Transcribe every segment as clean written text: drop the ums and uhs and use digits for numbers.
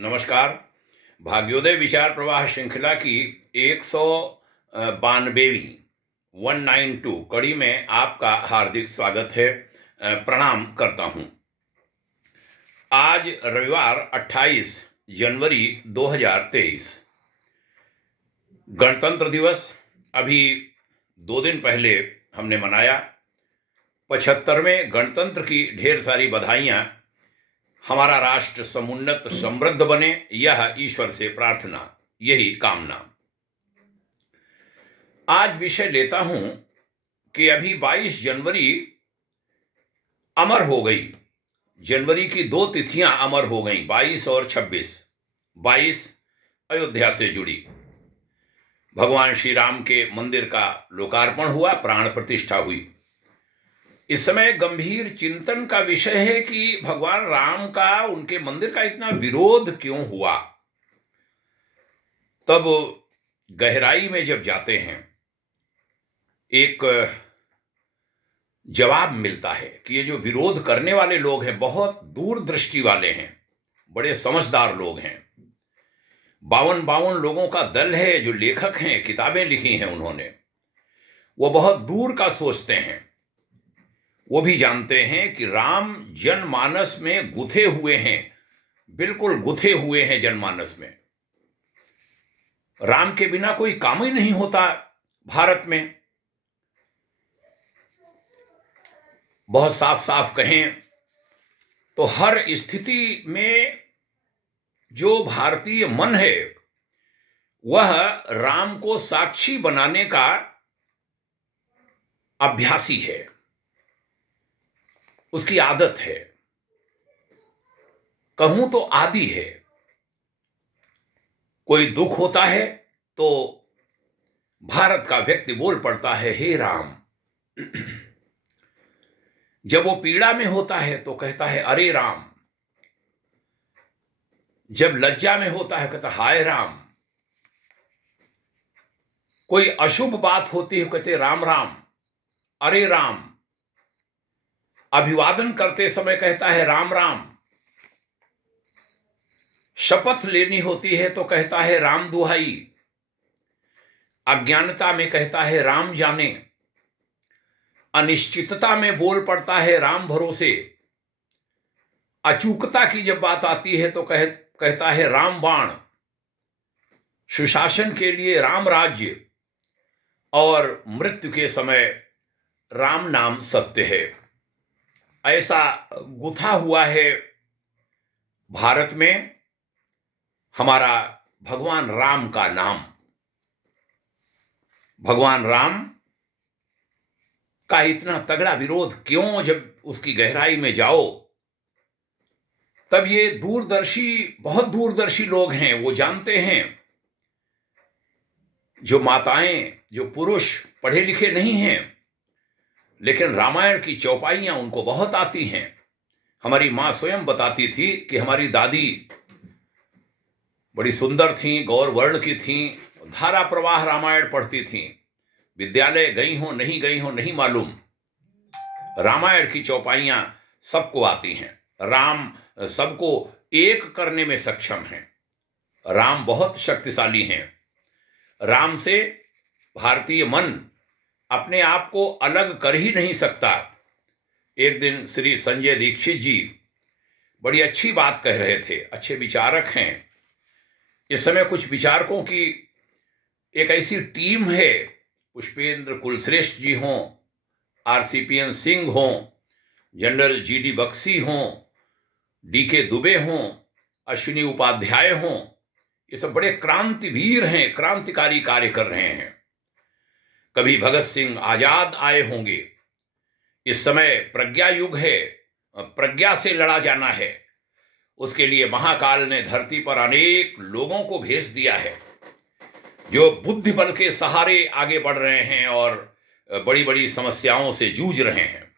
नमस्कार। भाग्योदय विचार प्रवाह श्रृंखला की 192वीं 192 कड़ी में आपका हार्दिक स्वागत है। प्रणाम करता हूं। आज रविवार 28 जनवरी 2023 गणतंत्र दिवस अभी 2 दिन पहले हमने मनाया। 75वें गणतंत्र की ढेर सारी बधाइयां। हमारा राष्ट्र समुन्नत समृद्ध बने, यह ईश्वर से प्रार्थना, यही कामना। आज विषय लेता हूं कि अभी 22 जनवरी अमर हो गई। जनवरी की 2 तिथियां अमर हो गई, 22 और 26। 22 अयोध्या से जुड़ी, भगवान श्री राम के मंदिर का लोकार्पण हुआ, प्राण प्रतिष्ठा हुई। इस समय गंभीर चिंतन का विषय है कि भगवान राम का, उनके मंदिर का इतना विरोध क्यों हुआ। तब गहराई में जब जाते हैं, एक जवाब मिलता है कि ये जो विरोध करने वाले लोग हैं बहुत दूरदृष्टि वाले हैं, बड़े समझदार लोग हैं। 52 लोगों का दल है जो लेखक हैं, किताबें लिखी हैं उन्होंने। वो बहुत दूर का सोचते हैं। वो भी जानते हैं कि राम जनमानस में गुथे हुए हैं, बिल्कुल गुथे हुए हैं जनमानस में। राम के बिना कोई काम ही नहीं होता भारत में। बहुत साफ साफ कहें तो हर स्थिति में जो भारतीय मन है वह राम को साक्षी बनाने का अभ्यासी है, उसकी आदत है, कहूं तो आदी है। कोई दुख होता है तो भारत का व्यक्ति बोल पड़ता है, हे राम। जब वो पीड़ा में होता है तो कहता है, अरे राम। जब लज्जा में होता है कहता हाय राम। कोई अशुभ बात होती है कहते राम राम, अरे राम। अभिवादन करते समय कहता है राम राम। शपथ लेनी होती है तो कहता है राम दुहाई। अज्ञानता में कहता है राम जाने। अनिश्चितता में बोल पड़ता है राम भरोसे। अचूकता की जब बात आती है तो कहता है राम बाण। सुशासन के लिए राम राज्य, और मृत्यु के समय राम नाम सत्य है। ऐसा गुथा हुआ है भारत में हमारा भगवान राम का नाम। भगवान राम का इतना तगड़ा विरोध क्यों, जब उसकी गहराई में जाओ तब ये दूरदर्शी, बहुत दूरदर्शी लोग हैं। वो जानते हैं, जो माताएं, जो पुरुष पढ़े लिखे नहीं हैं, लेकिन रामायण की चौपाइयां उनको बहुत आती हैं। हमारी मां स्वयं बताती थी कि हमारी दादी बड़ी सुंदर थी, गौर वर्ण की थी, धारा प्रवाह रामायण पढ़ती थी। विद्यालय गई हो नहीं मालूम, रामायण की चौपाइयां सबको आती हैं। राम सबको एक करने में सक्षम हैं। राम बहुत शक्तिशाली हैं। राम से भारतीय मन अपने आप को अलग कर ही नहीं सकता। एक दिन श्री संजय दीक्षित जी बड़ी अच्छी बात कह रहे थे, अच्छे विचारक हैं। इस समय कुछ विचारकों की एक ऐसी टीम है, पुष्पेंद्र कुलश्रेष्ठ जी हों, RCPN सिंह हों, जनरल GD बख्शी हों, DK दुबे हों, अश्विनी उपाध्याय हों, ये सब बड़े क्रांतिवीर हैं, क्रांतिकारी कार्य कर रहे हैं। कभी भगत सिंह आजाद आए होंगे। इस समय प्रज्ञा युग है, प्रज्ञा से लड़ा जाना है। उसके लिए महाकाल ने धरती पर अनेक लोगों को भेज दिया है जो बुद्धि बल के सहारे आगे बढ़ रहे हैं और बड़ी बड़ी समस्याओं से जूझ रहे हैं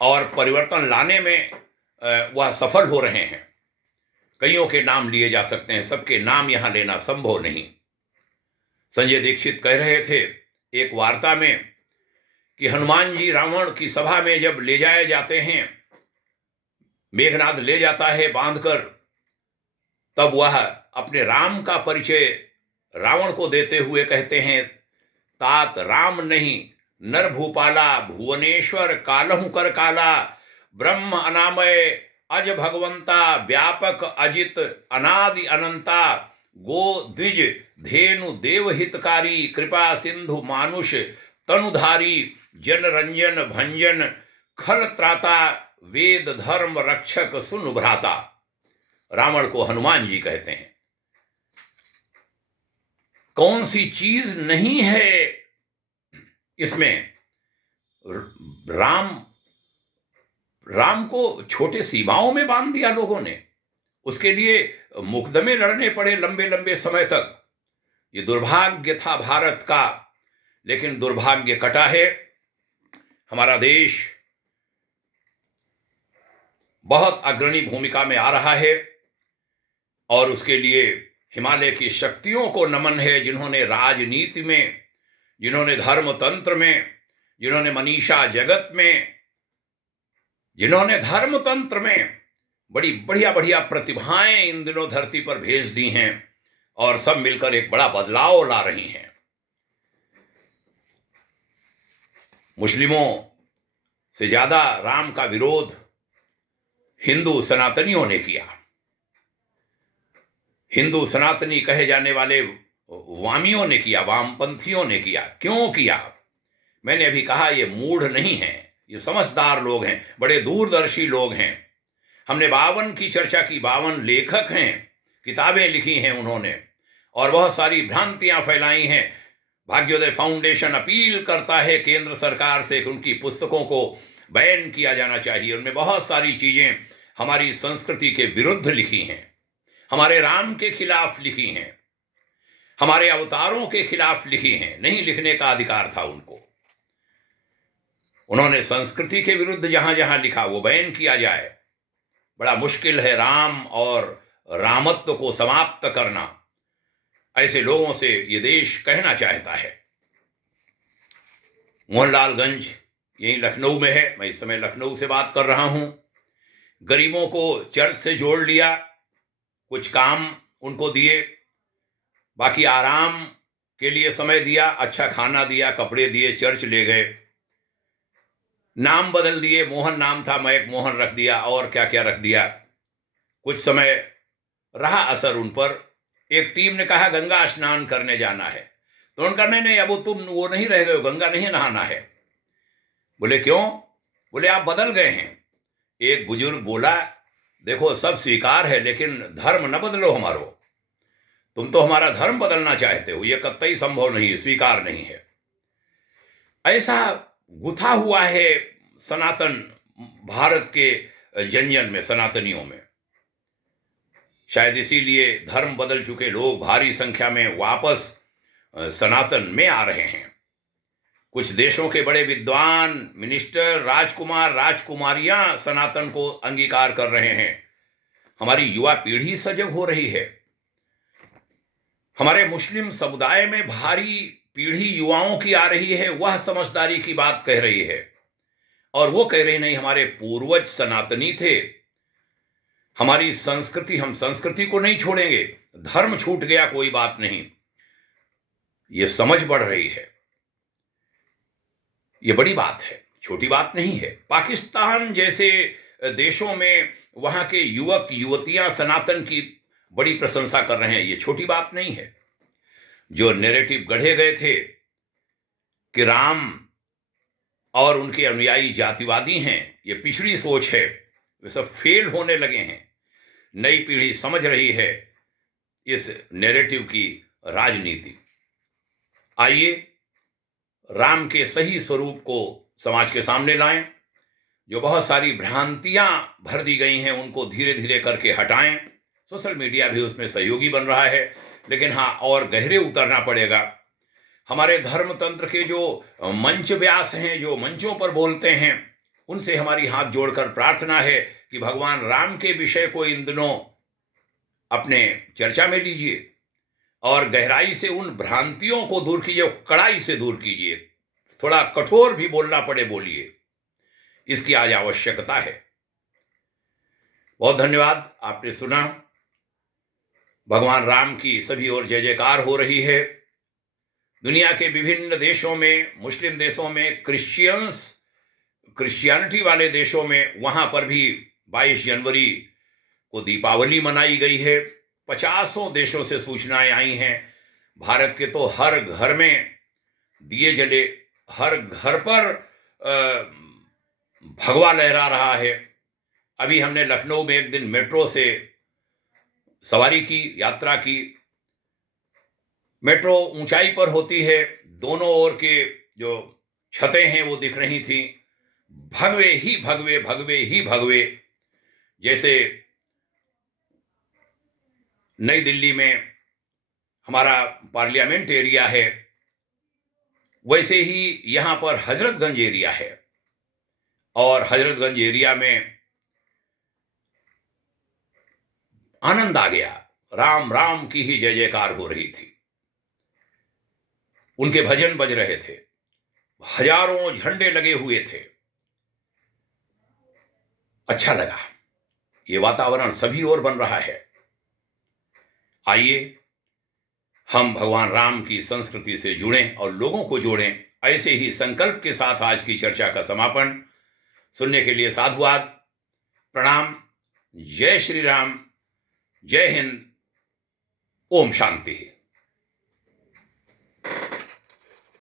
और परिवर्तन लाने में वह सफल हो रहे हैं। कईयों के नाम लिए जा सकते हैं, सबके नाम यहां लेना संभव नहीं। संजय दीक्षित कह रहे थे एक वार्ता में कि हनुमान जी रावण की सभा में जब ले जाए जाते हैं, मेघनाद ले जाता है बांधकर, तब वह अपने राम का परिचय रावण को देते हुए कहते हैं, तात राम नहीं नर भूपाला, भुवनेश्वर कालहु कर काला, ब्रह्म अनामय अज भगवंता, व्यापक अजित अनादि अनंता, गो द्विज धेनु देव हितकारी, कृपा सिंधु मानुष तनुधारी, जन रंजन भंजन खल त्राता, वेद धर्म रक्षक सुन भ्राता। रावण को हनुमान जी कहते हैं। कौन सी चीज नहीं है इसमें? राम को छोटे सीमाओं में बांध दिया लोगों ने, उसके लिए मुकदमे लड़ने पड़े लंबे लंबे समय तक। ये दुर्भाग्य था भारत का, लेकिन दुर्भाग्य कटा है। हमारा देश बहुत अग्रणी भूमिका में आ रहा है और उसके लिए हिमालय की शक्तियों को नमन है, जिन्होंने राजनीति में, जिन्होंने धर्म तंत्र में, जिन्होंने मनीषा जगत में, जिन्होंने धर्म तंत्र में बड़ी बढ़िया बढ़िया प्रतिभाएं इन दिनों धरती पर भेज दी हैं और सब मिलकर एक बड़ा बदलाव ला रही हैं। मुस्लिमों से ज्यादा राम का विरोध हिंदू सनातनियों ने किया। हिंदू सनातनी कहे जाने वाले वामियों ने किया, वामपंथियों ने किया। क्यों किया? मैंने अभी कहा, ये मूढ़ नहीं है, ये समझदार लोग हैं, बड़े दूरदर्शी लोग हैं। हमने 52 की चर्चा की, 52 लेखक हैं, किताबें लिखी हैं उन्होंने और बहुत सारी भ्रांतियां फैलाई हैं। भाग्योदय फाउंडेशन अपील करता है केंद्र सरकार से कि उनकी पुस्तकों को बैन किया जाना चाहिए। उनमें बहुत सारी चीजें हमारी संस्कृति के विरुद्ध लिखी हैं, हमारे राम के खिलाफ लिखी हैं, हमारे अवतारों के खिलाफ लिखी हैं। नहीं लिखने का अधिकार था उनको। उन्होंने संस्कृति के विरुद्ध जहां जहां लिखा वो बैन किया जाए। बड़ा मुश्किल है राम और रामत्व को समाप्त करना। ऐसे लोगों से ये देश कहना चाहता है। मोहनलालगंज यही लखनऊ में है, मैं इस समय लखनऊ से बात कर रहा हूं। गरीबों को चर्च से जोड़ लिया, कुछ काम उनको दिए, बाकी आराम के लिए समय दिया, अच्छा खाना दिया, कपड़े दिए, चर्च ले गए। नाम बदल दिए, मोहन नाम था, महक मोहन रख दिया और क्या क्या रख दिया। कुछ समय रहा असर उन पर। एक टीम ने कहा गंगा स्नान करने जाना है, तो उन्होंने कहा नहीं, अब तुम वो नहीं रह गए हो, गंगा नहीं नहाना है। बोले क्यों? बोले आप बदल गए हैं। एक बुजुर्ग बोला, देखो सब स्वीकार है, लेकिन धर्म न बदलो हमारो। तुम तो हमारा धर्म बदलना चाहते हो, यह कतई संभव नहीं है, स्वीकार नहीं है। ऐसा गुथा हुआ है सनातन भारत के जंजन में, सनातनियों में। शायद इसीलिए धर्म बदल चुके लोग भारी संख्या में वापस सनातन में आ रहे हैं। कुछ देशों के बड़े विद्वान, मिनिस्टर, राजकुमार, राजकुमारियां सनातन को अंगीकार कर रहे हैं। हमारी युवा पीढ़ी सजग हो रही है। हमारे मुस्लिम समुदाय में भारी पीढ़ी युवाओं की आ रही है, वह समझदारी की बात कह रही है और वो कह रही नहीं, हमारे पूर्वज सनातनी थे, हमारी संस्कृति, हम संस्कृति को नहीं छोड़ेंगे, धर्म छूट गया कोई बात नहीं। ये समझ बढ़ रही है, ये बड़ी बात है, छोटी बात नहीं है। पाकिस्तान जैसे देशों में वहां के युवक युवतियां सनातन की बड़ी प्रशंसा कर रहे हैं, ये छोटी बात नहीं है। जो नैरेटिव गढ़े गए थे कि राम और उनके अनुयायी जातिवादी हैं, ये पिछड़ी सोच है, वे सब फेल होने लगे हैं। नई पीढ़ी समझ रही है इस नैरेटिव की राजनीति। आइए राम के सही स्वरूप को समाज के सामने लाएं। जो बहुत सारी भ्रांतियां भर दी गई हैं उनको धीरे धीरे करके हटाएं। सोशल मीडिया भी उसमें सहयोगी बन रहा है, लेकिन हाँ, और गहरे उतरना पड़ेगा। हमारे धर्म तंत्र के जो मंच व्यास हैं, जो मंचों पर बोलते हैं, उनसे हमारी हाथ जोड़कर प्रार्थना है कि भगवान राम के विषय को इन दिनों अपने चर्चा में लीजिए और गहराई से उन भ्रांतियों को दूर कीजिए, कड़ाई से दूर कीजिए। थोड़ा कठोर भी बोलना पड़े बोलिए, इसकी आज आवश्यकता है। बहुत धन्यवाद, आपने सुना। भगवान राम की सभी ओर जय जयकार हो रही है। दुनिया के विभिन्न देशों में, मुस्लिम देशों में, क्रिश्चियनिटी वाले देशों में, वहां पर भी 22 जनवरी को दीपावली मनाई गई है। 50 देशों से सूचनाएं आई हैं। भारत के तो हर घर में दिए जले, हर घर पर भगवा लहरा रहा है। अभी हमने लखनऊ में एक दिन मेट्रो से सवारी की, यात्रा की। मेट्रो ऊंचाई पर होती है, दोनों ओर के जो छतें हैं वो दिख रही थी। भगवे ही भगवे, भगवे ही भगवे। जैसे नई दिल्ली में हमारा पार्लियामेंट एरिया है, वैसे ही यहां पर हजरतगंज एरिया है। और हजरतगंज एरिया में आनंद आ गया। राम राम की ही जय जयकार हो रही थी। उनके भजन बज रहे थे, हजारों झंडे लगे हुए थे। अच्छा लगा। ये वातावरण सभी ओर बन रहा है। आइए हम भगवान राम की संस्कृति से जुड़ें और लोगों को जोड़ें। ऐसे ही संकल्प के साथ आज की चर्चा का समापन। सुनने के लिए साधुवाद, प्रणाम। जय श्री राम, जय हिंद, ओम शांति।